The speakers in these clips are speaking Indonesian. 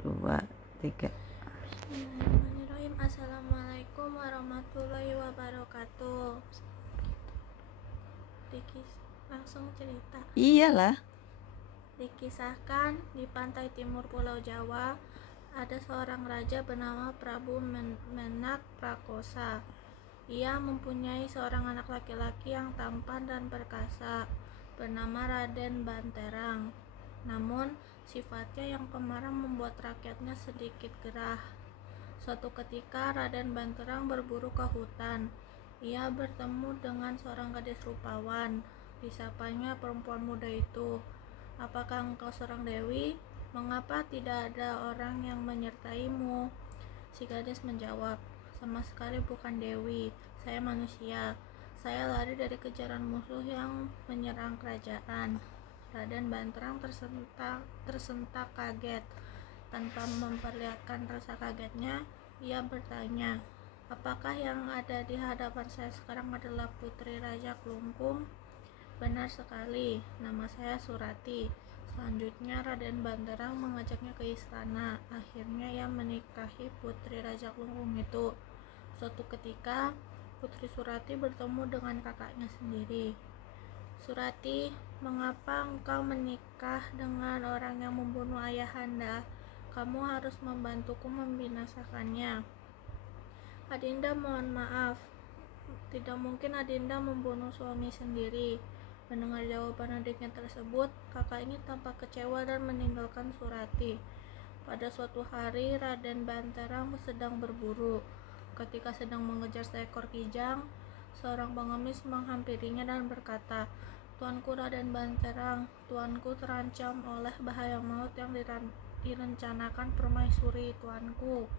2, 3. Bismillahirrahmanirrahim. Assalamualaikum warahmatullahi wabarakatuh. Langsung cerita. Iyalah. Dikisahkan di pantai timur Pulau Jawa ada seorang raja bernama Prabu Menak Prakosa. Ia mempunyai seorang anak laki-laki yang tampan dan perkasa bernama Raden Banterang. Namun sifatnya yang pemarah membuat rakyatnya sedikit gerah. Suatu ketika Raden Banterang berburu ke hutan. Ia bertemu dengan seorang gadis rupawan. Disapanya perempuan muda itu, "Apakah engkau seorang dewi? Mengapa tidak ada orang yang menyertaimu?" Si gadis menjawab, "Sama sekali bukan dewi, saya manusia. Saya lari dari kejaran musuh yang menyerang kerajaan." Raden Banterang tersentak kaget. Tanpa memperlihatkan rasa kagetnya, ia bertanya, "Apakah yang ada di hadapan saya sekarang adalah Putri Raja Klungkung?" "Benar sekali, nama saya Surati." Selanjutnya Raden Banterang mengajaknya ke istana. Akhirnya ia menikahi Putri Raja Klungkung itu. Suatu ketika Putri Surati bertemu dengan kakaknya sendiri. "Surati, mengapa engkau menikah dengan orang yang membunuh ayahanda? Kamu harus membantuku membinasakannya." "Adinda mohon maaf, tidak mungkin Adinda membunuh suami sendiri." Mendengar jawaban adiknya tersebut, kakak ini tampak kecewa dan meninggalkan Surati. Pada suatu hari, Raden Banterang sedang berburu. Ketika sedang mengejar seekor kijang, seorang pengemis menghampirinya dan berkata, "Tuanku Raden Banterang, tuanku terancam oleh bahaya maut yang direncanakan permaisuri tuanku."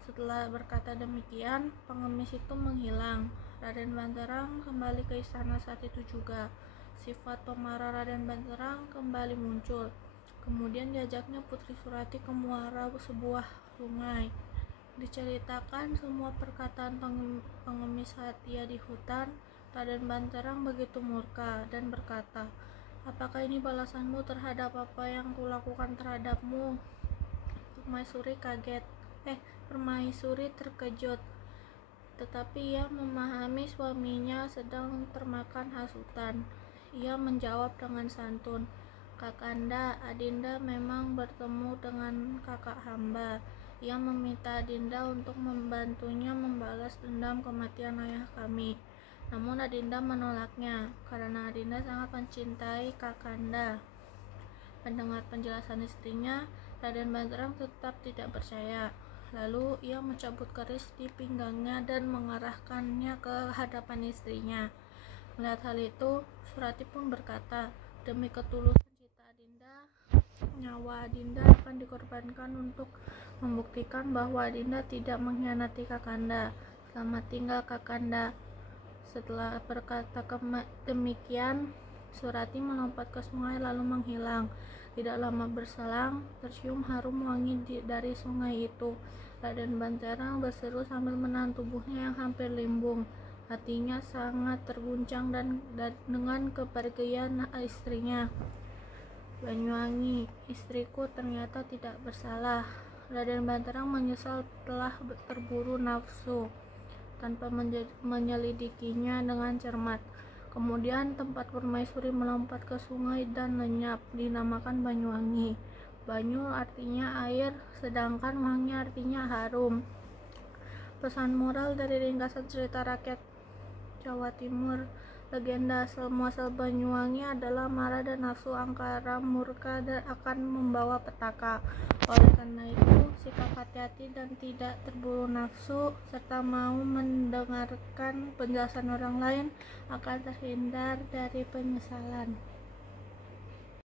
Setelah berkata demikian, pengemis itu menghilang. Raden Banterang kembali ke istana saat itu juga. Sifat pemarah Raden Banterang kembali muncul. Kemudian diajaknya Putri Surati ke muara sebuah sungai. Diceritakan semua perkataan pengemis saat ia di hutan. Raden Banterang begitu murka dan berkata, "Apakah ini balasanmu terhadap apa yang kulakukan terhadapmu?" Permaisuri terkejut, tetapi ia memahami suaminya sedang termakan hasutan. Ia menjawab dengan santun, "Kakanda, Adinda memang bertemu dengan kakak hamba. Ia meminta Adinda untuk membantunya membalas dendam kematian ayah kami. Namun Adinda menolaknya, karena Adinda sangat mencintai Kakanda." Mendengar penjelasan istrinya, Raden Banterang tetap tidak percaya. Lalu ia mencabut keris di pinggangnya dan mengarahkannya ke hadapan istrinya. Melihat hal itu, Surati pun berkata, "Demi ketulusan cinta Adinda, nyawa Adinda akan dikorbankan untuk membuktikan bahwa Adinda tidak mengkhianati Kakanda. Selamat tinggal Kakanda." Setelah berkata demikian, Surati melompat ke sungai lalu menghilang. Tidak lama berselang, tercium harum wangi dari sungai itu. Raden Banterang berseru sambil menahan tubuhnya yang hampir limbung. Hatinya sangat terguncang dengan kepergian istrinya. "Banyuwangi, istriku ternyata tidak bersalah." Raden Banterang menyesal telah terburu nafsu tanpa menyelidikinya dengan cermat. Kemudian tempat permaisuri melompat ke sungai dan lenyap, dinamakan Banyuwangi. Banyu artinya air, sedangkan wangi artinya harum. Pesan moral dari ringkasan cerita rakyat Jawa Timur, legenda asal-muasal Banyuwangi adalah marah dan nafsu angkara murka dan akan membawa petaka. Oleh karena itu, sikap hati-hati dan tidak terburu nafsu serta mau mendengarkan penjelasan orang lain akan terhindar dari penyesalan.